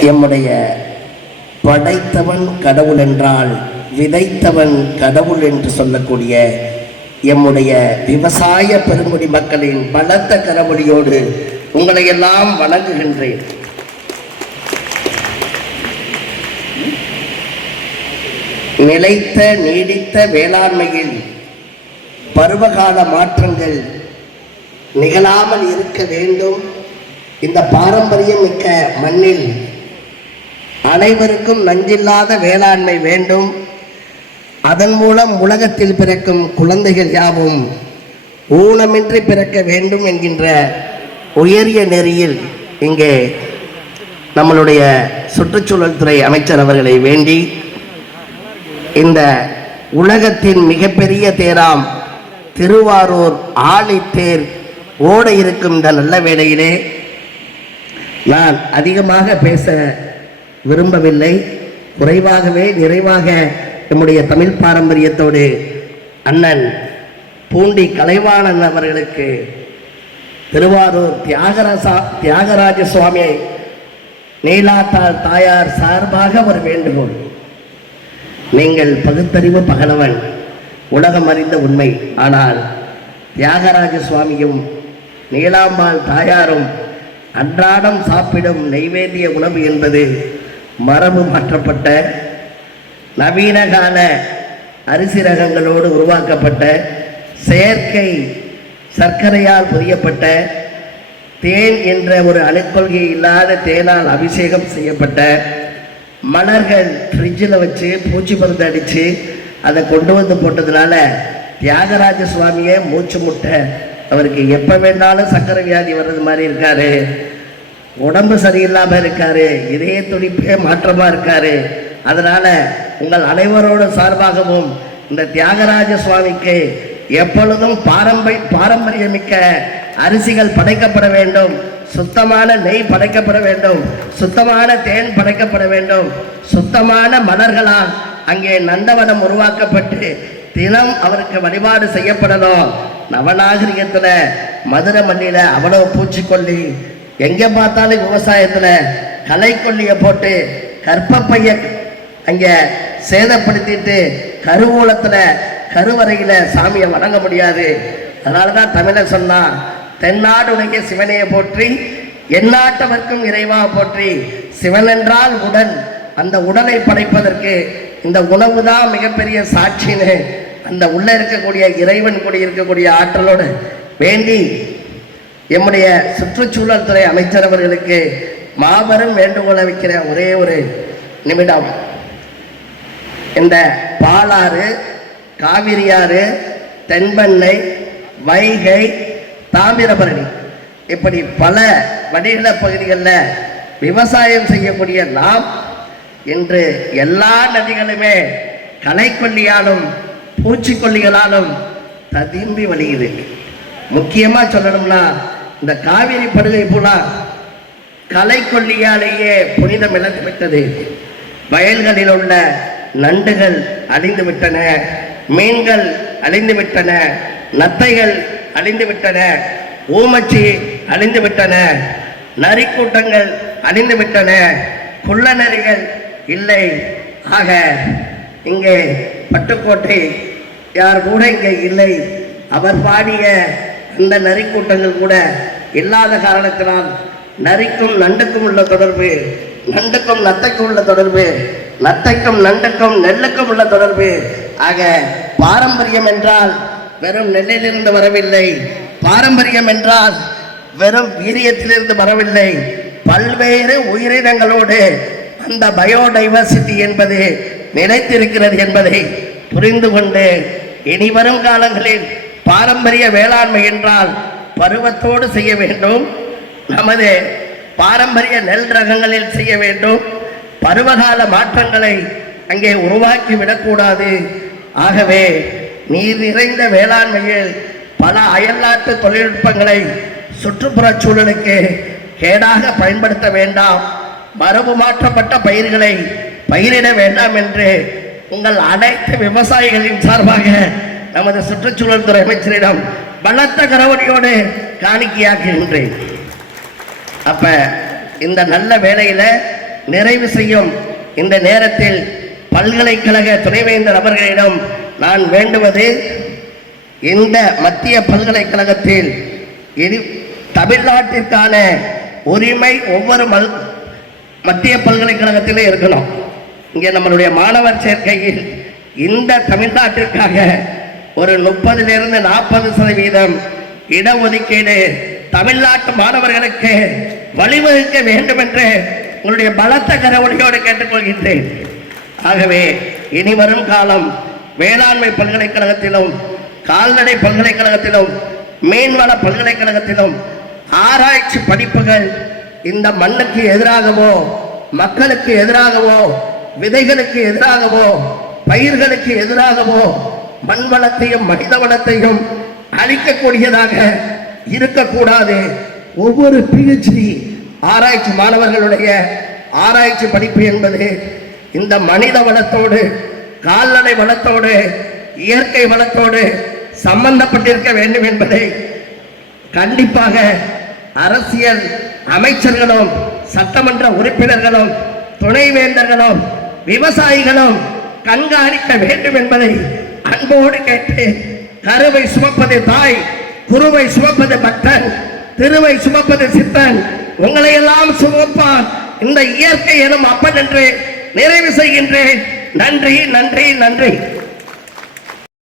எம்முடைய படைத்தவன் கடவுள் என்றால் விதைத்தவன் கடவுள் என்று சொல்லக்கூடிய எம்முடைய விவசாய பெருங்குடி மக்களின் பலத்த கரவொலியோடு உங்களை எல்லாம் வணங்குகின்றேன். நிலைத்த நீடித்த வேளாண்மையில் பருவகால மாற்றங்கள் நிகழாமல் இருக்க வேண்டும். இந்த பாரம்பரியம் மிக்க மண்ணில் அனைவருக்கும் நஞ்சில்லாத வேளாண்மை வேண்டும். அதன் மூலம் உலகத்தில் பிறக்கும் குழந்தைகள் யாவும் ஊனமின்றி பிறக்க வேண்டும் என்கின்ற உயரிய நெறியில் இங்கே நம்மளுடைய சுற்றுச்சூழல் துறை அமைச்சர் அவர்களை வேண்டி இந்த உலகத்தின் மிகப்பெரிய தேராம் திருவாரூர் ஆழித்தேர் ஓட இருக்கும் இந்த நல்ல வேளையிலே நான் அதிகமாக பேச விரும்பவில்லை. குறைவாகவே நிறைவாக நம்முடைய தமிழ் பாரம்பரியத்தோடு அண்ணன் பூண்டி கலைவாணன் அவர்களுக்கு திருவாரூர் தியாகராசா தியாகராஜ சுவாமி நீலாத்தாள் தாயார் சார்பாக ஒரு வேண்டுகோள். நீங்கள் பகுத்தறிவு பகலவன் உலகம் அறிந்த உண்மை. ஆனால் தியாகராஜ சுவாமியும் நீலாம்பாள் தாயாரும் அன்றாடம் சாப்பிடும் நெய்வேந்திய உணவு என்பது மரபு மாற்றப்பட்ட நவீன கால அரிசி ரகங்களோடு உருவாக்கப்பட்ட செயற்கை சர்க்கரையால் புரியப்பட்ட தேன் என்ற ஒரு அணுக்கொள்கை இல்லாத தேனால் அபிஷேகம் செய்யப்பட்ட மலர்கள் ஃப்ரிட்ஜில் வச்சு பூச்சி மருந்து அடித்து அதை கொண்டு வந்து போட்டதுனால தியாகராஜ சுவாமியே மூச்சு முட்டை. அவருக்கு எப்போ வேணாலும் சர்க்கரை வியாதி வர்றது மாதிரி இருக்காரு. உடம்பு சரியில்லாமல் இருக்காரு இதய துடிப்பே மாற்றமாக இருக்காரு. அதனால உங்கள் அனைவரோட சார்பாகவும் இந்த தியாகராஜ சுவாமிக்கு எப்பொழுதும் பாரம்பரிய பாரம்பரியமிக்க அரிசிகள் படைக்கப்பட வேண்டும். சுத்தமான நெய் படைக்கப்பட வேண்டும். சுத்தமான தேன் படைக்கப்பட வேண்டும். சுத்தமான மலர்களால் அங்கே நந்தவனம் உருவாக்கப்பட்டு தினம் அவருக்கு வழிபாடு செய்யப்படணும். நவநாகரிகத்துல மதுரை மண்ணில அவ்வளவு பூச்சிக்கொல்லி எங்க பார்த்தாலும் விவசாயத்துல கலைக்கொல்லியை போட்டு கற்பப்பைய அங்க சேதப்படுத்திட்டு கருவூலத்துல கருவறையில சாமியை வணங்க முடியாது. அதனாலதான் தமிழர் சொன்னான் தென்னாடுடைய சிவனையை போற்றி எந்நாட்டவர்க்கும் இறைவா போற்றி. சிவன் என்றால் உடல் அந்த உடலை படைப்பதற்கு இந்த உணவு தான் மிகப்பெரிய சாட்சின்னு அந்த உள்ள இருக்கக்கூடிய இறைவன் கூடி இருக்கக்கூடிய ஆற்றலோடு வேண்டி எம்முடைய சுற்றுச்சூழல் துறை அமைச்சர் அவர்களுக்கு மாபெரும் வேண்டுகோளை வைக்கிற ஒரே ஒரு நிமிடம். இந்த பாலாறு காவிரியாறு தென்பெண்ணை வைகை தாமிரபரணி இப்படி பல வடிநில பகுதிகளில் விவசாயம் செய்யக்கூடிய நாம் இன்று எல்லா நதிகளுமே களைக்கொல்லியாலும் பூச்சிக்கொல்லிகளாலும் ததும்பி வழியுது. முக்கியமாக சொல்லணும்னா இந்த காவிரி படுகை புலா கலை கொல்லியாலேயே புனிதம் இழந்து விட்டது வயல்களில் உள்ள நண்டுகள் அழிந்து விட்டன மீன்கள் அழிந்து விட்டன நத்தைகள் அழிந்து விட்டன ஊமச்சி அழிந்து விட்டன நரிக்கூட்டங்கள் அழிந்து விட்டன குள்ள நரிகள் இல்லை. ஆக இங்கே பட்டுக்கோட்டை யார் கூட இங்கே இல்லை? அவர் பாடிய இந்த நரிக்கூட்டங்கள் கூட இல்லாத காரணத்தினால் நரிக்கும் நண்டுக்கும் உள்ள தொடர்பு நண்டுக்கும் நத்தைக்கும் உள்ள தொடர்பு நத்தைக்கும் நண்டுக்கும் நெல்லுக்கும் உள்ள தொடர்பு. ஆக பாரம்பரியம் என்றால் வெறும் நெல்லிலிருந்து வரவில்லை. பாரம்பரியம் என்றால் வெறும் வீரியத்திலிருந்து வரவில்லை. பல்வேறு உயிரினங்களோடு அந்த பயோடைவர்சிட்டி என்பது நிலைத்திருக்கிறது என்பதை புரிந்து கொண்டு இனி வரும் காலங்களில் பாரம்பரிய வேளாண்மை என்றால் பருவத்தோடு செய்ய வேண்டும் நமது பாரம்பரிய நெல் ரகங்களில் செய்ய வேண்டும் பருவகால மாற்றங்களை அங்கே உருவாக்கி விடக்கூடாது. ஆகவே நீர் நிறைந்த வேளாண்மையில் பல அயல்நாட்டு தொழில்நுட்பங்களை சுற்றுப்புற சூழலுக்கு கேடாக பயன்படுத்த வேண்டாம். மரபு மாற்றப்பட்ட பயிர்களை பயிரிட வேண்டாம் என்று உங்கள் அனைத்து விவசாயிகளின் சார்பாக நமது சுற்றுச்சூழல் துறை அமைச்சரிடம் பலத்த கரவடியோடு காணிக்கையாக்குகின்றேன் அப்ப இந்த நல்ல வேலையில நிறைவு செய்யும் இந்த நேரத்தில் பல்கலைக்கழக துணைவேந்தர் அவர்களிடம் நான் வேண்டுவது இந்த மத்திய பல்கலைக்கழகத்தில் எரி தமிழ்நாட்டிற்கான உரிமை ஒவ்வொரு மல் மத்திய பல்கலைக்கழகத்திலே இருக்கணும். இங்கே நம்மளுடைய மாணவர் சேர்க்கையில் இந்த தமிழ்நாட்டிற்காக ஒரு முப்பதிலிருந்து நாற்பது சதவீதம் இடஒதுக்கீடு தமிழ்நாட்டு மாணவர்களுக்கு வழிவகுக்க வேண்டும் என்று உங்களுடைய பலத்த கரவொலியோடு கேட்டுக்கொள்கின்றேன். ஆகவே இனி வரும் காலம் வேளாண்மை பல்கலைக்கழகத்திலும் கால்நடை பல்கலைக்கழகத்திலும் மீன்வள பல்கலைக்கழகத்திலும் ஆராய்ச்சி படிப்புகள் இந்த மண்ணுக்கு எதிராகவோ மக்களுக்கு எதிராகவோ விதைகளுக்கு எதிராகவோ பயிர்களுக்கு எதிராகவோ மண் வளத்தையும் மனித வளத்தையும் அழிக்கக்கூடியதாக இருக்கக்கூடாது. ஒவ்வொரு பிஹெச்டி ஆராய்ச்சி மாணவர்களுடைய ஆராய்ச்சி படிப்பு என்பது இந்த மனித வளத்தோடு கால்நடை வளத்தோடு இயற்கை வளத்தோடு சம்பந்தப்பட்டிருக்க வேண்டும் என்பதை கண்டிப்பாக அரசியல் அமைச்சர்களும் சட்டமன்ற உறுப்பினர்களும் துணைவேந்தர்களும் விவசாயிகளும் கண்காணிக்க வேண்டும் என்பதை அன்போடு கேட்டு கருவை சுமப்பது தாய் குருவை சுமப்பது பக்தன் திருவை சுமப்பது சித்தன். உங்களை எல்லாம் சுமப்பான். இந்த இயற்கை எனும் அப்பன் என்று நிறைவு செய்கின்றேன். நன்றி நன்றி நன்றி.